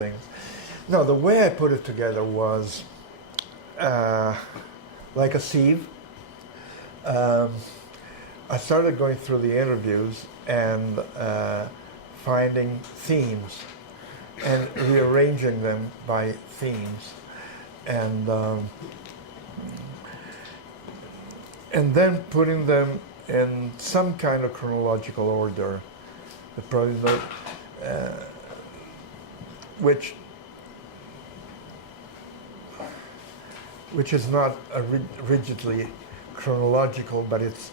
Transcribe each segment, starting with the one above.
things. No, the way I put it together was like a sieve. Um, I started going through the interviews and finding themes and rearranging them by themes, and um, and then putting them in some kind of chronological order. The probably uh, which is not a rigidly chronological, but it's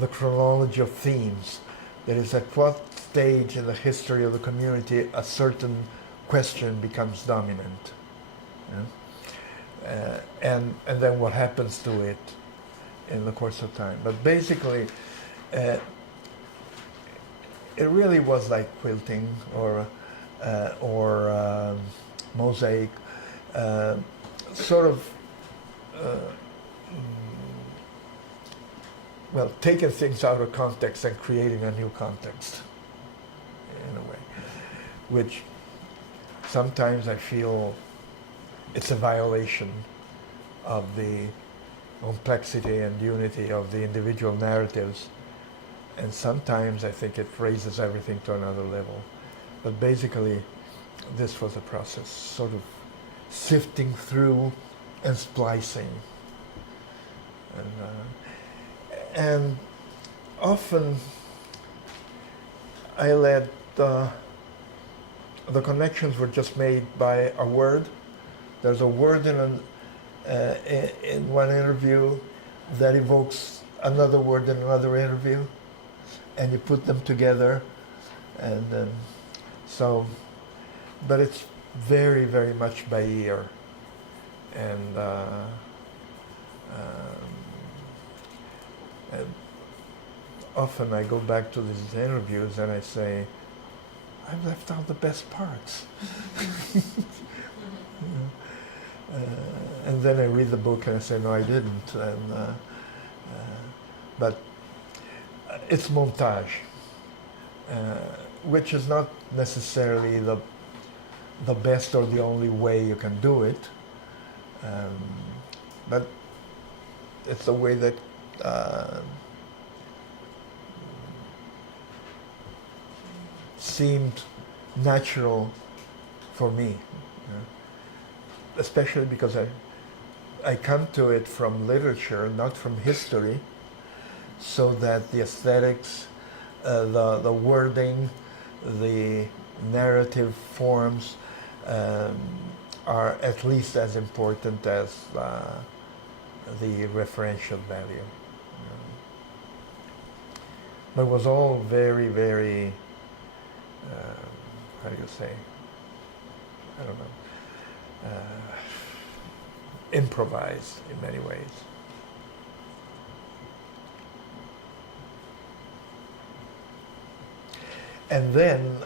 the chronology of themes. That is, at what stage in the history of the community a certain question becomes dominant, yeah? And then what happens to it in the course of time. But basically, it really was like quilting or mosaic, sort of. Well, taking things out of context and creating a new context, in a way, which sometimes I feel it's a violation of the complexity and unity of the individual narratives, and sometimes I think it raises everything to another level. But basically, this was a process, sort of sifting through and splicing. And often I let the connections were just made by a word. There's a word in one interview that evokes another word in another interview, and you put them together, and but it's very, very much by ear. And often I go back to these interviews and I say, I've left out the best parts. And then I read the book and I say, no, I didn't. But it's montage, which is not necessarily the best or the only way you can do it. But it's the way that seemed natural for me, especially because I come to it from literature, not from history, so that the aesthetics, the wording, the narrative forms are at least as important as the referential value. But it was all very, very, how do you say, I don't know, improvised in many ways. And then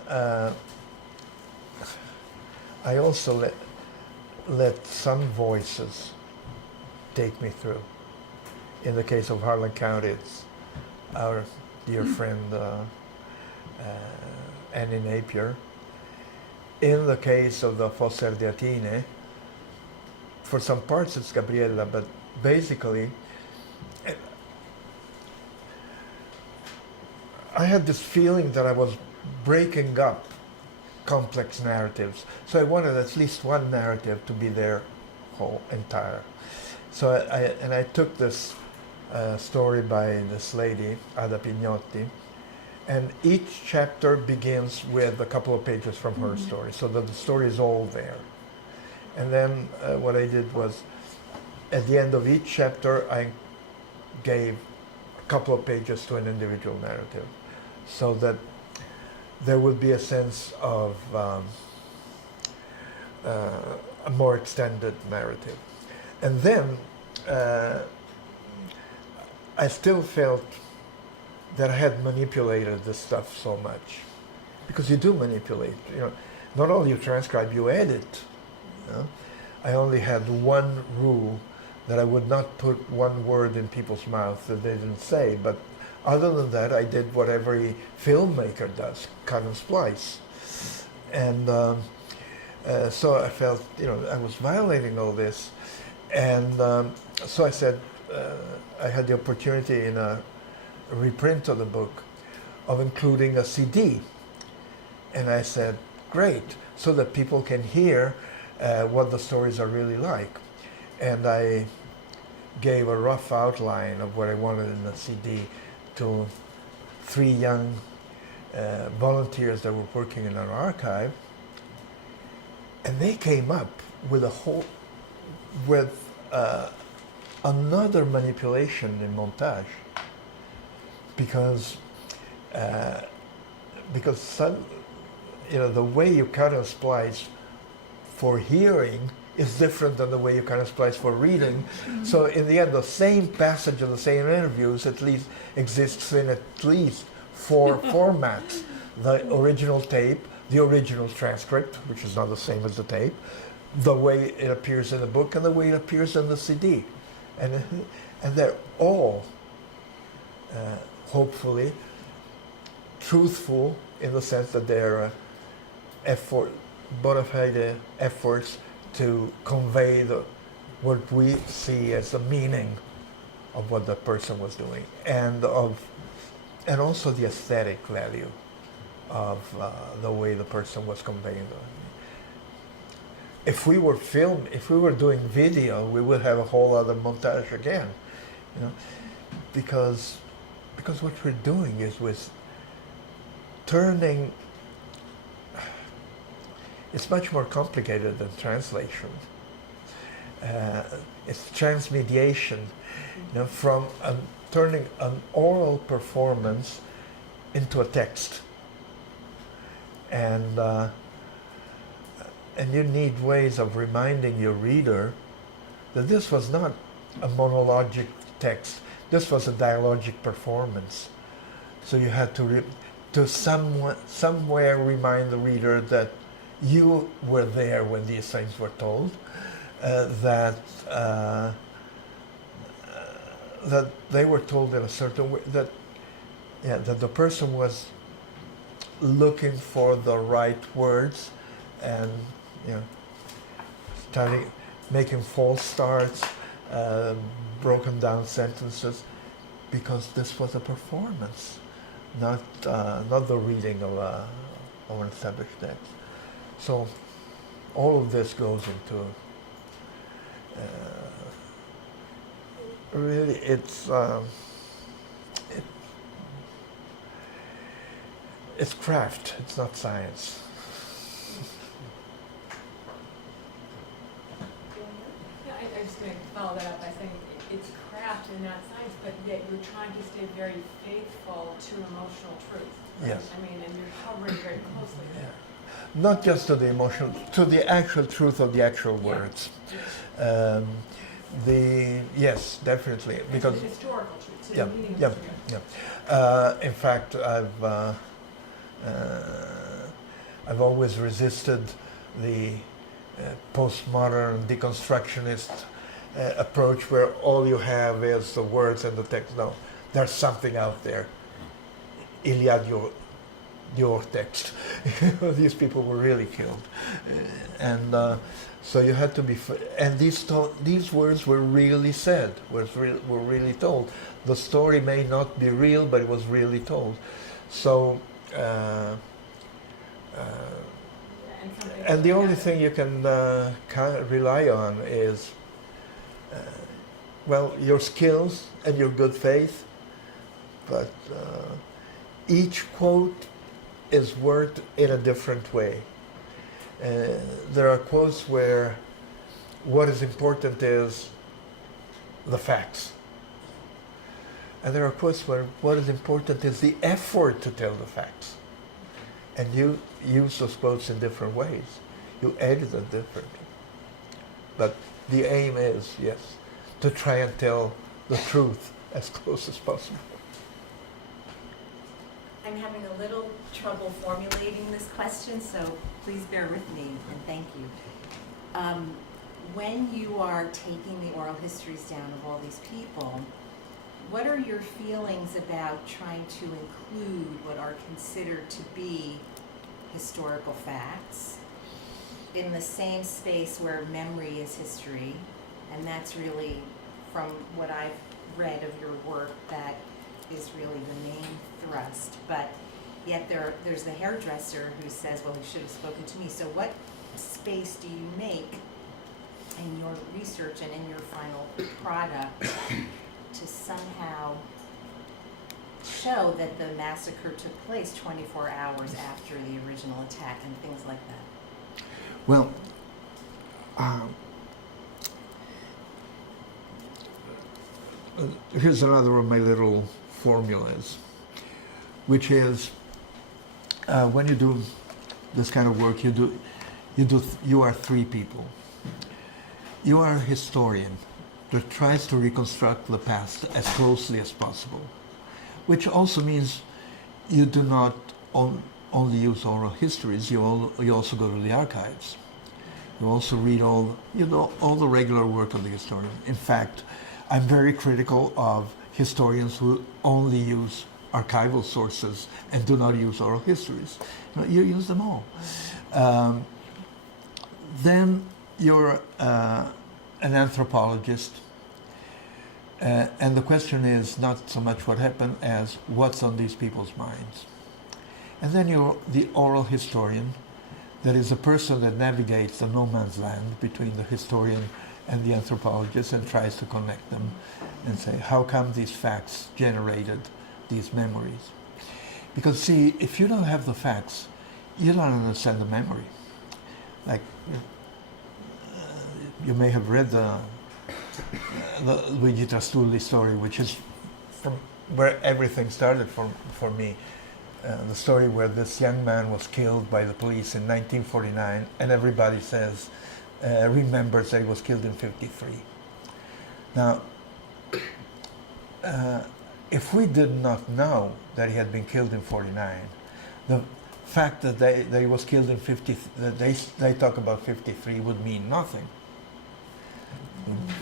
I also let some voices take me through. In the case of Harlan County, it's our dear friend Annie Napier. In the case of the Fosse Ardeatine, for some parts it's Gabriella, but basically I had this feeling that I was breaking up complex narratives. So I wanted at least one narrative to be their whole entire. So I took this story by this lady, Ada Pignotti, and each chapter begins with a couple of pages from her story, so that the story is all there. And then what I did was, at the end of each chapter, I gave a couple of pages to an individual narrative, so that there would be a sense of a more extended narrative. And then I still felt that I had manipulated this stuff so much, because you do manipulate. Not only you transcribe, you edit. I only had one rule, that I would not put one word in people's mouths that they didn't say, but other than that, I did what every filmmaker does, cut and splice. And So I felt, I was violating all this. And so I said, I had the opportunity in a reprint of the book of including a CD. And I said, great, so that people can hear what the stories are really like. And I gave a rough outline of what I wanted in the CD to 3 young volunteers that were working in an archive. And they came up with another manipulation in montage, because the way you cut and splice for hearing is different than the way you cut and splice for reading. Mm-hmm. So in the end, the same passage of the same interviews at least exists in at least 4 formats: the original tape, the original transcript, which is not the same as the tape, the way it appears in the book, and the way it appears in the CD. And they're all, hopefully, truthful in the sense that they're bona fide efforts to convey what we see as the meaning of what the person was doing, and also the aesthetic value of the way the person was conveying it. If we were doing video, we would have a whole other montage again, because what we're doing is with turning. It's much more complicated than translation. It's transmediation, from turning an oral performance into a text. And you need ways of reminding your reader that this was not a monologic text. This was a dialogic performance. So you had to somewhere remind the reader that you were there when these things were told, that they were told in a certain way, that the person was looking for the right words, and making false starts, broken down sentences, because this was a performance, not the reading of an established text. So all of this goes into really it's craft. It's not science. Yeah, I just going to follow that up by saying it's craft and not science, but yet you're trying to stay very faithful to emotional truth. Right? Yes. I mean, and you're hovering very closely there. Yeah. Not just to the emotional, to the actual truth of the actual words. Yes. Yes, definitely, and because the historical truth. So yeah, the meaning yeah, of the truth. yeah. In fact, I've always resisted the postmodern deconstructionist approach where all you have is the words and the text. No, there's something out there. Iliad, your text. These people were really killed, and so you had to be. And these words were really said. Were really told. The story may not be real, but it was really told. So. And the only thing you can rely on is, your skills and your good faith, but each quote is worked in a different way. There are quotes where what is important is the facts. And there are quotes where what is important is the effort to tell the facts. And you use those quotes in different ways. You edit them differently. But the aim is, yes, to try and tell the truth as close as possible. I'm having a little trouble formulating this question, so please bear with me, and thank you. When you are taking the oral histories down of all these people, what are your feelings about trying to include what are considered to be historical facts in the same space where memory is history, and that's really, from what I've read of your work, that is really the main thrust. But yet there's the hairdresser who says, well, he should have spoken to me. So what space do you make in your research and in your final product to somehow show that the massacre took place 24 hours after the original attack and things like that? Well, here's another of my little formulas, which is when you do this kind of work, you are three people. You are a historian that tries to reconstruct the past as closely as possible, which also means you do not only use oral histories, you also go to the archives. You also read all the regular work of the historian. In fact, I'm very critical of historians who only use archival sources and do not use oral histories. You use them all. Then you're an anthropologist, and the question is not so much what happened as what's on these people's minds. And then you're the oral historian, that is a person that navigates the no man's land between the historian and the anthropologist and tries to connect them and say, how come these facts generated these memories? Because see, if you don't have the facts, you don't understand the memory. Like, you may have read the Luigi Trastulli story, which is from where everything started for me. The story where this young man was killed by the police in 1949, and everybody says, remembers that he was killed in 53. Now, if we did not know that he had been killed in 49, the fact that he was killed in 50, that they talk about 53 would mean nothing.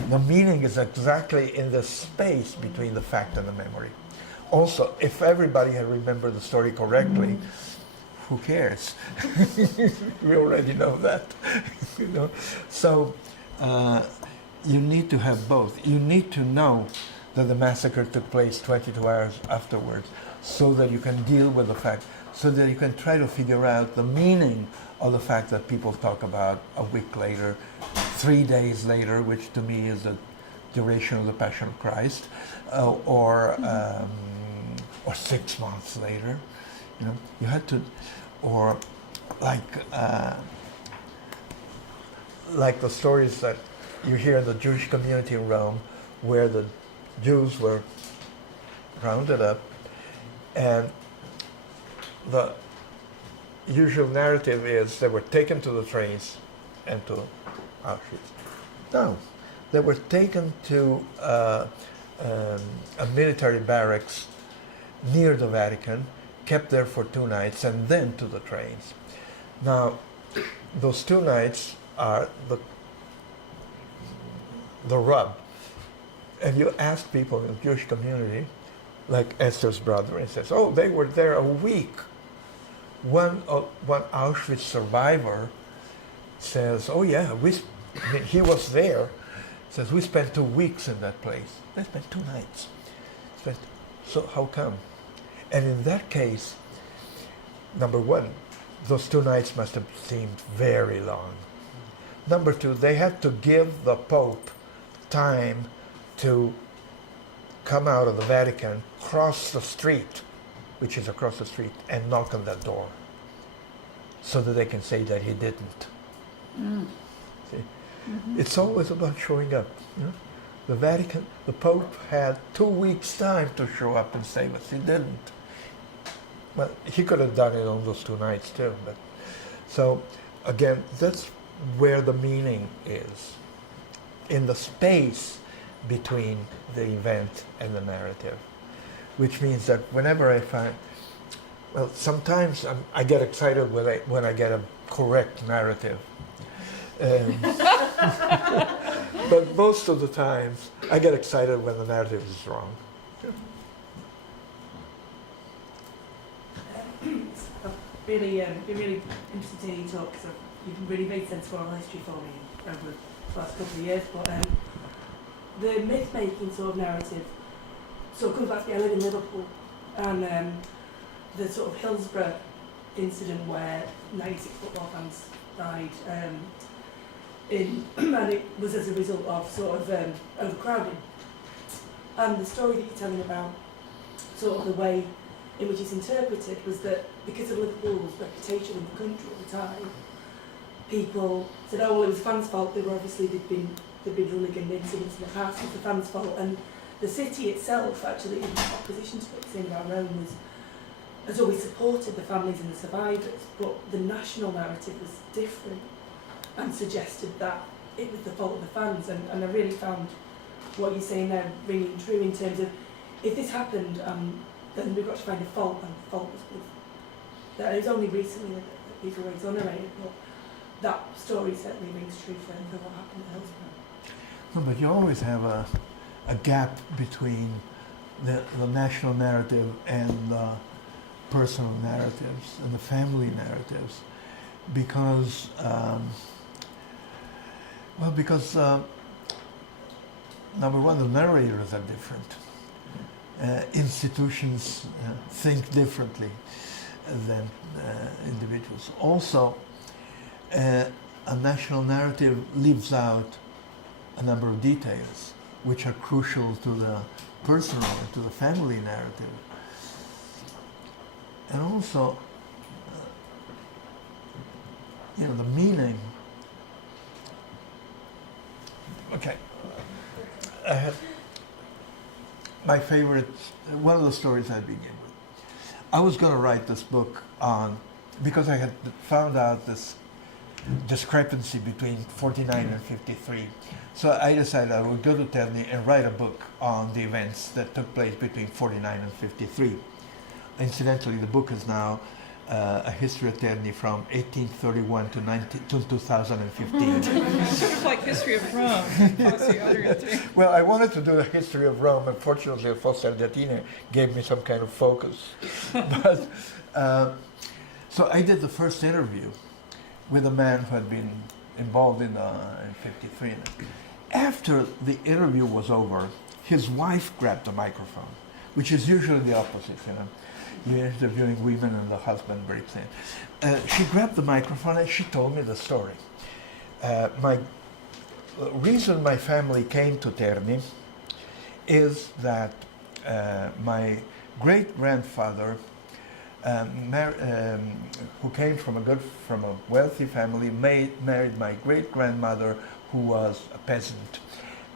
The meaning is exactly in the space between the fact and the memory. Also, if everybody had remembered the story correctly, who cares? We already know that. So you need to have both. You need to know that the massacre took place 22 hours afterwards, so that you can deal with the fact, so that you can try to figure out the meaning of the fact that people talk about a week later, 3 days later, which to me is the duration of the Passion of Christ, or 6 months later. You had to, or like the stories that you hear in the Jewish community in Rome, where the Jews were rounded up, and the usual narrative is they were taken to the trains and to Auschwitz. No, they were taken to a military barracks near the Vatican, kept there for 2 nights, and then to the trains. Now, those 2 nights are the rub. And you ask people in the Jewish community, like Esther's brother, and says, oh, they were there a week. One Auschwitz survivor says, oh yeah, he was there. Says, we spent 2 weeks in that place. They spent 2 nights. So how come? And in that case, number one, those 2 nights must have seemed very long. Number two, they had to give the Pope time to come out of the Vatican, cross the street, which is across the street, and knock on that door, so that they can say that he didn't. See? Mm-hmm. It's always about showing up. The Vatican, the Pope had 2 weeks' time to show up and save us. He didn't. Well, he could have done it on those 2 nights too. But so again, that's where the meaning is, in the space between the event and the narrative, which means that whenever I find, well, sometimes I get excited when I get a correct narrative. But most of the times, I get excited when the narrative is wrong. It's really interesting to hear you talk, because I've you've really made sense of oral history for me over the last couple of years. But the myth-making sort of narrative sort of comes back to me. I live in Liverpool, and the sort of Hillsborough incident where 96 football fans died, and it was as a result of sort of overcrowding. And the story that you're telling about sort of the way in which it's interpreted was that because of Liverpool's reputation in the country at the time, people said, oh, well, it was the fans' fault. They were obviously, there'd been hooligan incidents in the past, it was the fans' fault. And the city itself, actually, in opposition to what you're saying about Rome, has always supported the families and the survivors, but the national narrative was different and suggested that it was the fault of the fans. And I really found what you're saying there ringing true in terms of, if this happened, then we've got to find a fault, and the fault was with that. It was only recently that people were exonerated, but that story certainly rings true for what happened at Hillsborough. No, but you always have a gap between the national narrative and the personal narratives and the family narratives, because number one, the narrators are different. Institutions think differently than individuals. Also, a national narrative leaves out a number of details which are crucial to the personal, to the family narrative. And also, the meaning. Okay. I had my favorite, one of the stories I begin with. I was going to write this book on, because I had found out this discrepancy between 49 and 53. So I decided I would go to Terni and write a book on the events that took place between 49 and 53. Incidentally, the book is now a history of Terni from 1831 to 2015. Sort of like History of Rome, Fosse, Ardeatine. Well, I wanted to do the history of Rome. Unfortunately, Fosse Ardeatine gave me some kind of focus. But so I did the first interview with a man who had been involved in 53. After the interview was over, his wife grabbed the microphone, which is usually the opposite. You're interviewing women and the husband breaks in. She grabbed the microphone and she told me the story. The reason my family came to Terni is that my great-grandfather, who came from a wealthy family, married my great-grandmother, who was a peasant,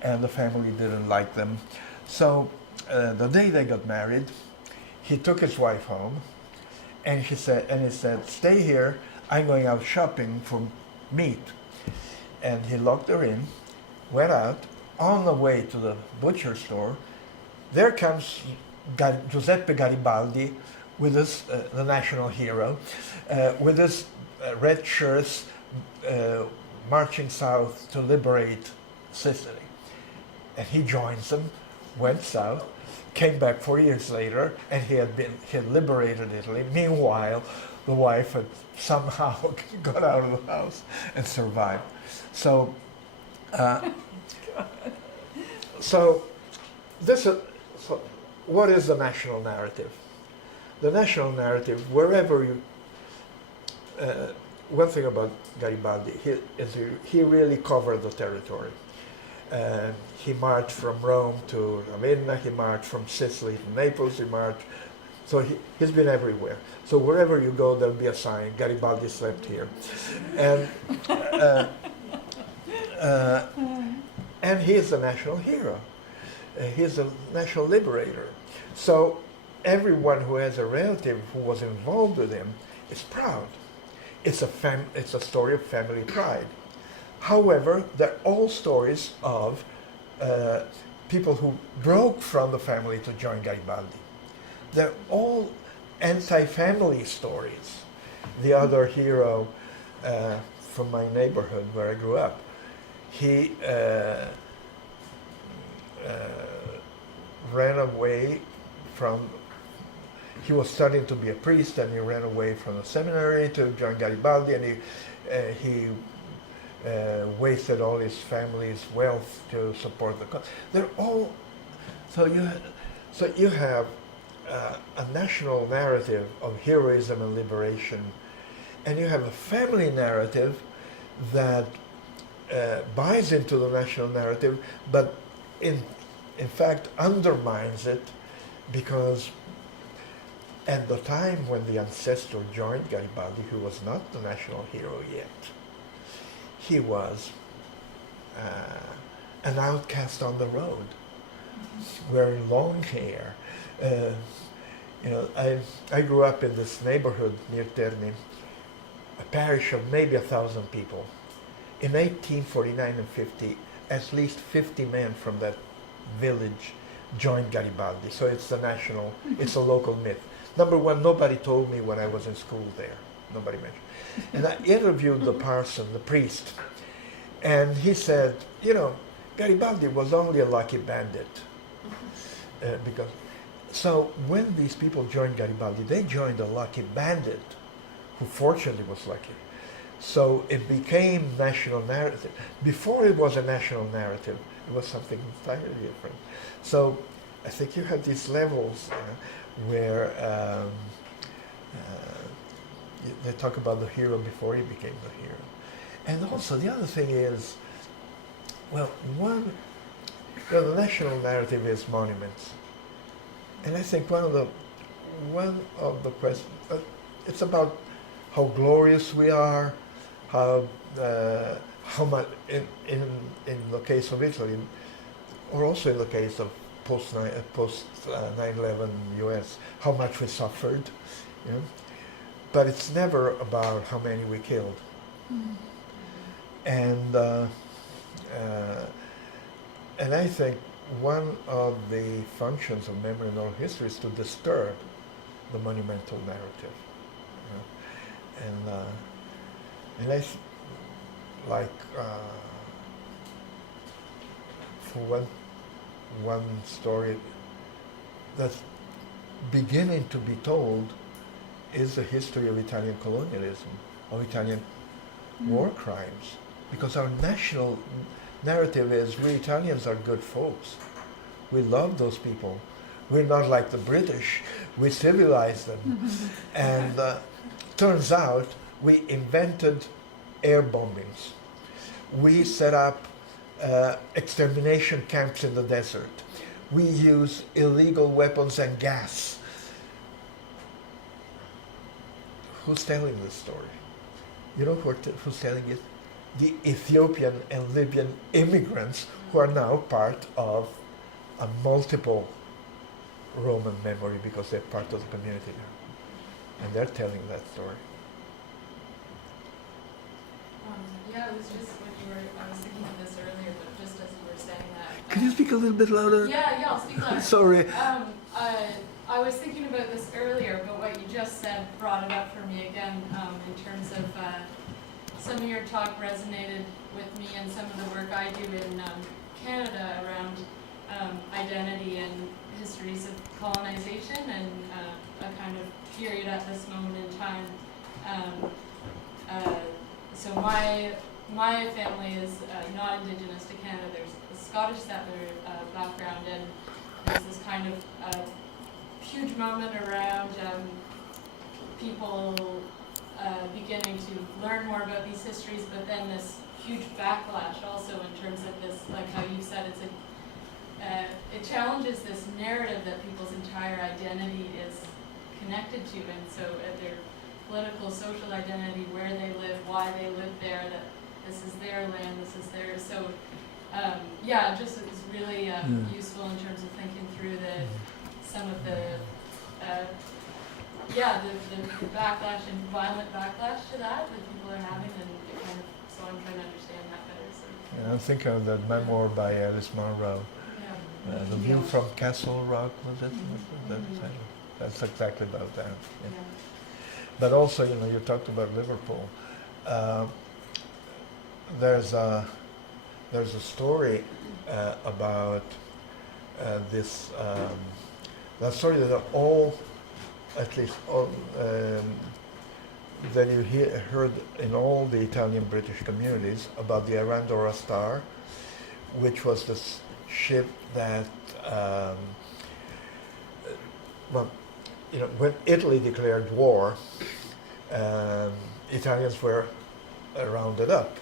and the family didn't like them. So the day they got married, he took his wife home, and he said, "Stay here. I'm going out shopping for meat." And he locked her in, went out. On the way to the butcher store, there comes Giuseppe Garibaldi, with his, the national hero, with his red shirts, marching south to liberate Sicily. And he joins them, went south, came back 4 years later, and he had liberated Italy. Meanwhile, the wife had somehow got out of the house and survived. So, what is the national narrative? The national narrative, wherever you, one thing about Garibaldi, he really covered the territory. He marched from Rome to Ravenna, he marched from Sicily to Naples, so he's been everywhere. So wherever you go, there'll be a sign, Garibaldi slept here. And he is the national hero. He's a national liberator. So everyone who has a relative who was involved with him is proud. It's a story of family pride. However, they're all stories of people who broke from the family to join Garibaldi. They're all anti-family stories. The other hero from my neighborhood where I grew up, he ran away from, he was studying to be a priest, and he ran away from the seminary to join Garibaldi, and he wasted all his family's wealth to support the cause. They're all so you have a national narrative of heroism and liberation, and you have a family narrative that buys into the national narrative, but in fact undermines it, because at the time when the ancestor joined Garibaldi, who was not the national hero yet, he was an outcast on the road, wearing long hair. I grew up in this neighborhood near Terni, a parish of maybe 1,000 people. In 1849 and 50, at least 50 men from that village joined Garibaldi. So it's it's a local myth. Number one, nobody told me when I was in school there. Nobody mentioned. And I interviewed the parson, the priest, and he said, Garibaldi was only a lucky bandit. So when these people joined Garibaldi, they joined a lucky bandit who fortunately was lucky. So it became national narrative. Before it was a national narrative, it was something entirely different. So I think you have these levels where they talk about the hero before he became the hero. And also the other thing is, the national narrative is monuments. And I think one of the questions, it's about how glorious we are, how much in the case of Italy, or also in the case of post 9/11 U.S., how much we suffered, but it's never about how many we killed. And I think one of the functions of memory and oral history is to disturb the monumental narrative. And I for one story that's beginning to be told is the history of Italian colonialism, of Italian war crimes, because our national narrative is we Italians are good folks. We love those people. We're not like the British. We civilized them. And turns out we invented air bombings. We set up extermination camps in the desert. We use illegal weapons and gas. Who's telling this story? You know who's telling it? The Ethiopian and Libyan immigrants who are now part of a multiple Roman memory because they're part of the community now. And they're telling that story. It was just I was thinking of this earlier, but just as you were saying that. Can you speak a little bit louder? Yeah, I'll speak louder. Sorry. I was thinking about this earlier, but what you just said brought it up for me again in terms of some of your talk resonated with me and some of the work I do in Canada around identity and histories of colonization and a kind of period at this moment in time. So my family is not Indigenous to Canada. There's a Scottish settler background, and there's this kind of huge moment around people beginning to learn more about these histories, but then this huge backlash also in terms of this, like how you said, it challenges this narrative that people's entire identity is connected to, and so their political, social identity, where they live, why they live there, that this is their land, this is theirs. So just it was really useful in terms of thinking through some of the backlash and violent backlash to that people are having, and so I'm trying to understand that better. So. Yeah, I'm thinking of that memoir by Alice Munro, The View from Castle Rock, was it? That's exactly about that. Yeah. But also, you talked about Liverpool. There's a story about this. The story that at least that you heard in all the Italian British communities about the Arandora Star, which was this ship that, well, you know, when Italy declared war, Italians were rounded up,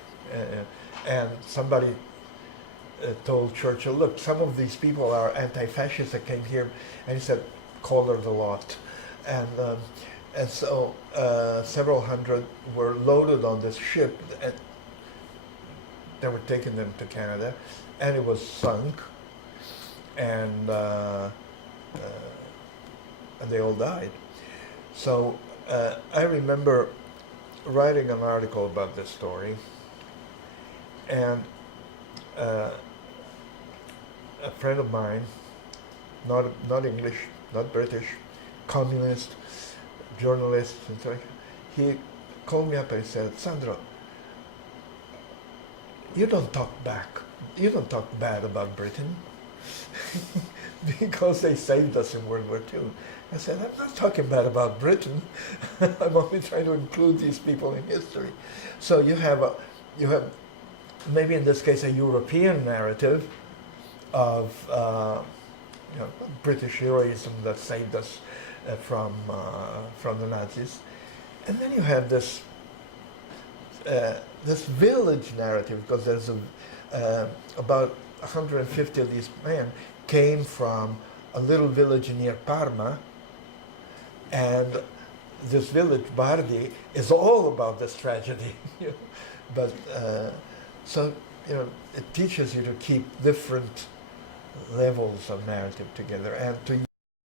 and somebody told Churchill, "Look, some of these people are anti-fascists that came here," and he said, "Call her the lot," and so several hundred were loaded on this ship, and they were taking them to Canada, and it was sunk, and they all died. So I remember writing an article about this story, and a friend of mine, not English, not British, communist, journalist, and so he called me up and said, "Sandro, you don't talk bad about Britain because they saved us in World War II." I said, "I'm not talking bad about Britain. I'm only trying to include these people in history." So you have maybe in this case a European narrative of British heroism that saved us from the Nazis, and then you have this village narrative, because there's about 150 of these men came from a little village near Parma, and this village, Bardi, is all about this tragedy. But so it teaches you to keep different levels of narrative together and to